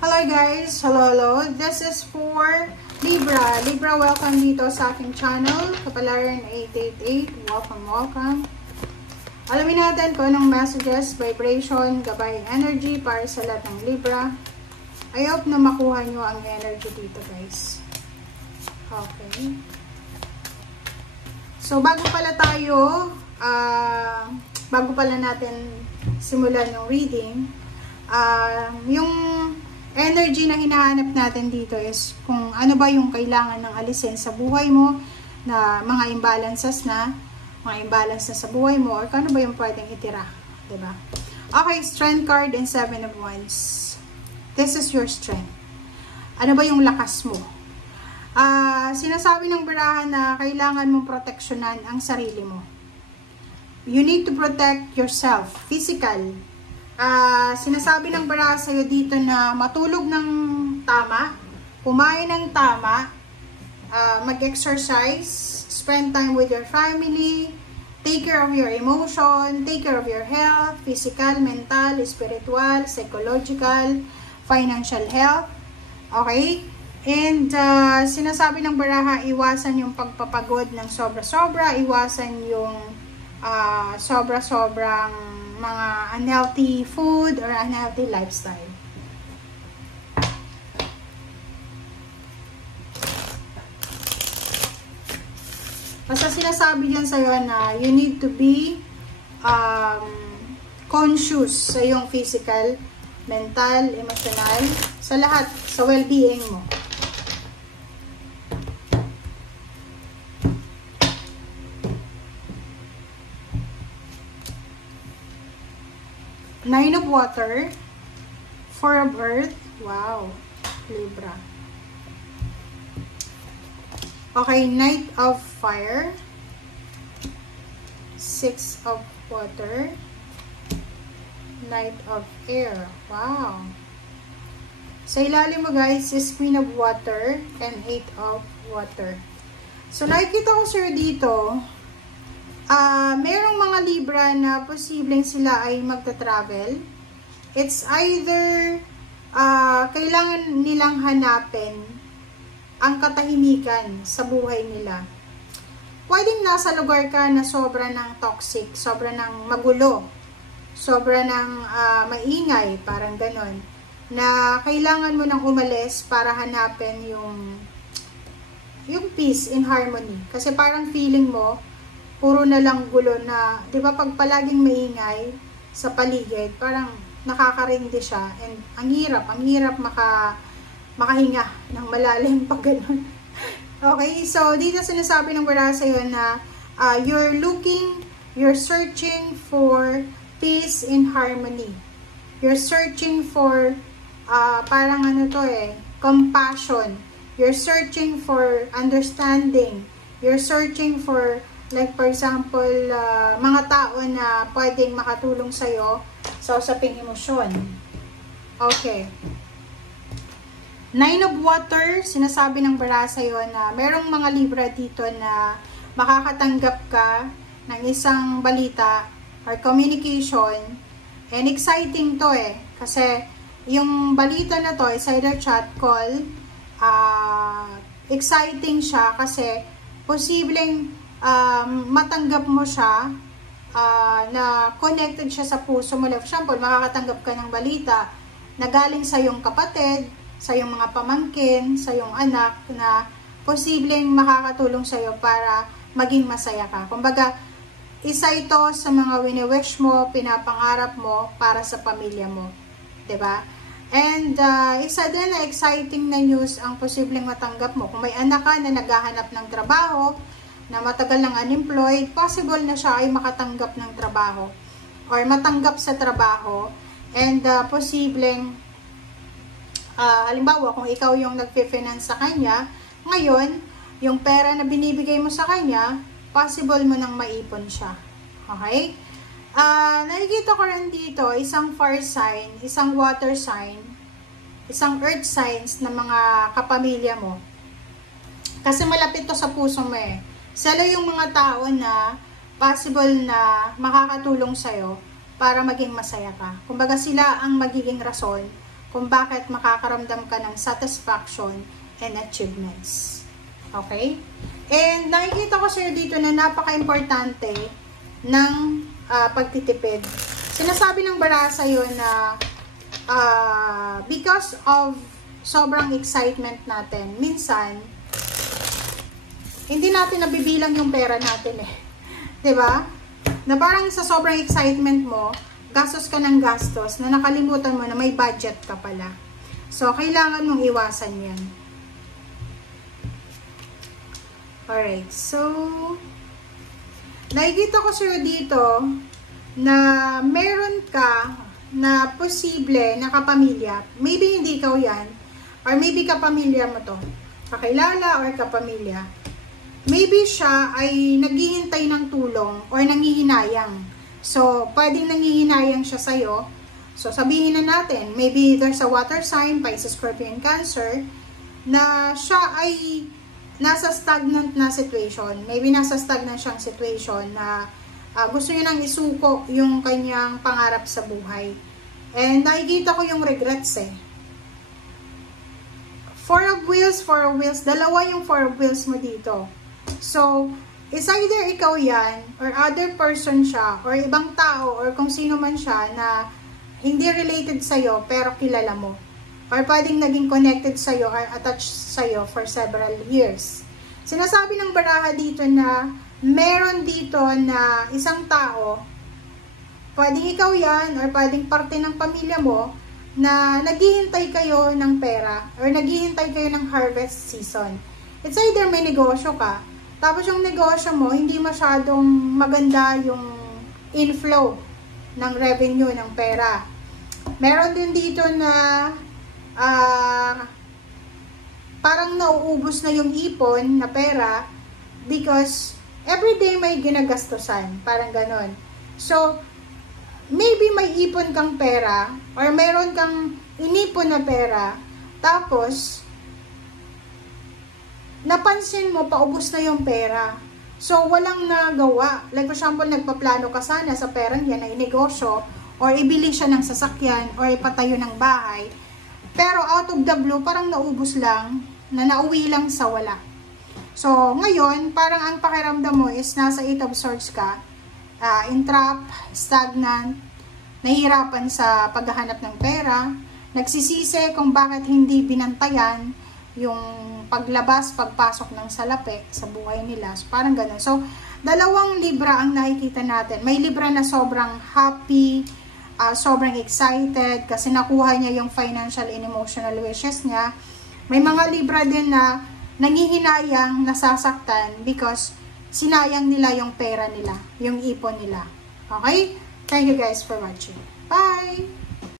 Hello guys! Hello! This is for Libra. Libra, welcome dito sa aking channel. Kapalaran 888. Welcome. Alamin natin kung anong messages, vibration, gabay, energy para sa lahat ng Libra. I hope na makuha nyo ang energy dito guys. Okay. So, bago pala natin simulan yung reading, yung energy na hinahanap natin dito is kung ano ba yung kailangan ng alisin sa buhay mo na mga imbalances na sa buhay mo or kung ano ba yung pwedeng itira, diba? Okay, Strength card and 7 of Wands. This is your strength. Ano ba yung lakas mo? Sinasabi ng barahan na kailangan mong proteksyonan ang sarili mo. You need to protect yourself, physical. Sinasabi ng baraha sa'yo dito na matulog ng tama, kumain ng tama, mag-exercise, spend time with your family, take care of your emotion, take care of your health, physical, mental, spiritual, psychological, financial health. Okay? And sinasabi ng baraha, iwasan yung pagpapagod ng sobra-sobra, iwasan yung sobra-sobrang mga unhealthy food or unhealthy lifestyle. Basta sinasabi dyan sa'yo na you need to be conscious sa iyong physical, mental, emotional, sa lahat, sa well-being mo. Nine of Water, 4 of Earth, wow, Libra. Okay, Knight of Fire, 6 of Water, Knight of Air, wow. Sa ilalim mo guys is Queen of Water and 8 of Water. So nakikita ko sir dito, merong mga Libra na posibleng sila ay magta-travel. It's either kailangan nilang hanapin ang katahimikan sa buhay nila. Pwedeng nasa lugar ka na sobra ng toxic, sobra ng magulo, sobra ng maingay, parang ganon, na kailangan mo nang umalis para hanapin yung peace and harmony. Kasi parang feeling mo, puro na lang gulo na, di ba pag palaging maingay sa paligid, parang nakakarindi siya. And ang hirap makahinga ng malalim pag ganun. Okay, so dito sinasabi ng baraha sa'yo na you're searching for peace and harmony. You're searching for, parang compassion. You're searching for understanding. You're searching for, like for example, mga tao na pwedeng makatulong sa'yo sa usaping emosyon. Okay. Nine of Water, sinasabi ng baraha sa'yo na merong mga Libra dito na makakatanggap ka ng isang balita or communication. And exciting to kasi yung balita na to is either chat, call. Exciting siya kasi posibleng matanggap mo siya na connected siya sa puso mo. For example, makakatanggap ka ng balita na galing sa iyong kapatid, sa iyong mga pamangkin, sa iyong anak na posibleng makakatulong sa iyo para maging masaya ka. Kumbaga, isa ito sa mga wini-wish mo, pinapangarap mo para sa pamilya mo. 'Di ba? And isa din na exciting na news ang posibleng matanggap mo. Kung may anak ka na naghahanap ng trabaho, na matagal nang unemployed, possible na siya ay makatanggap ng trabaho or matanggap sa trabaho. And posibleng, halimbawa, kung ikaw yung nagpe-finance sa kanya, ngayon, yung pera na binibigay mo sa kanya, possible mo nang maipon siya. Okay? Nakikita ko rin dito, isang fire sign, isang water sign, isang earth signs na mga kapamilya mo. Kasi malapit to sa puso mo Sila yung mga tao na possible na makakatulong sa'yo para maging masaya ka. Kumbaga sila ang magiging rason kung bakit makakaramdam ka ng satisfaction and achievements. Okay? And nakikita ko sa'yo dito na napaka-importante ng pagtitipid. Sinasabi ng baraha sa'yo na because of sobrang excitement natin, minsan, hindi natin nabibilang yung pera natin eh. 'Di ba? Na parang sa sobrang excitement mo, gastos ka ng gastos, na nakalimutan mo na may budget ka pala. So, kailangan mong iwasan yan. Alright, so, nakikita ko sa'yo dito na meron ka na posible na kapamilya. Maybe hindi ikaw yan, or maybe kapamilya mo to. Kakilala or kapamilya. Maybe siya ay naghihintay ng tulong or nanghihinayang. So, pwedeng nanghihinayang siya sa'yo. So, sabihin na natin, maybe there's a water sign, Pisces, Scorpio, and Cancer, na siya ay nasa stagnant na situation. Maybe nasa stagnant siyang situation na gusto niya nang isuko yung kanyang pangarap sa buhay. And nakikita ko yung regrets eh. Four of Wheels, dalawa yung Four of Wheels mo dito. So, is either ikaw yan, or other person siya, or ibang tao, or kung sino man siya na hindi related sa'yo, pero kilala mo. Or pwedeng naging connected sa'yo, or attached sa'yo for several years. Sinasabi ng baraha dito na meron dito na isang tao, pwedeng ikaw yan, or pwedeng parte ng pamilya mo, na naghihintay kayo ng pera, or naghihintay kayo ng harvest season. It's either may negosyo ka, tapos yung negosyo mo, hindi masyadong maganda yung inflow ng revenue ng pera. Meron din dito na parang nauubos na yung ipon na pera because everyday may ginagastusan. Parang ganon. So, maybe may ipon kang pera or meron kang inipon na pera tapos napansin mo, paubos na yung pera. So, walang nagawa. Like, for example, nagpaplano ka sana sa perang yan na inegosyo, or ibili siya ng sasakyan, or ipatayo ng bahay. Pero, out of the blue, parang naubos lang, na nauwi lang sa wala. So, ngayon, parang ang pakiramdam mo is nasa 8 of Swords ka, entrap, stagnant, nahihirapan sa paghahanap ng pera, nagsisisi kung bakit hindi binantayan yung paglabas, pagpasok ng salapi sa buhay nila. So, parang ganun. So, dalawang Libra ang nakikita natin. May Libra na sobrang happy, sobrang excited kasi nakuha niya yung financial and emotional wishes niya. May mga Libra din na nangihinayang, nasasaktan because sinayang nila yung pera nila, yung ipon nila. Okay? Thank you guys for watching. Bye!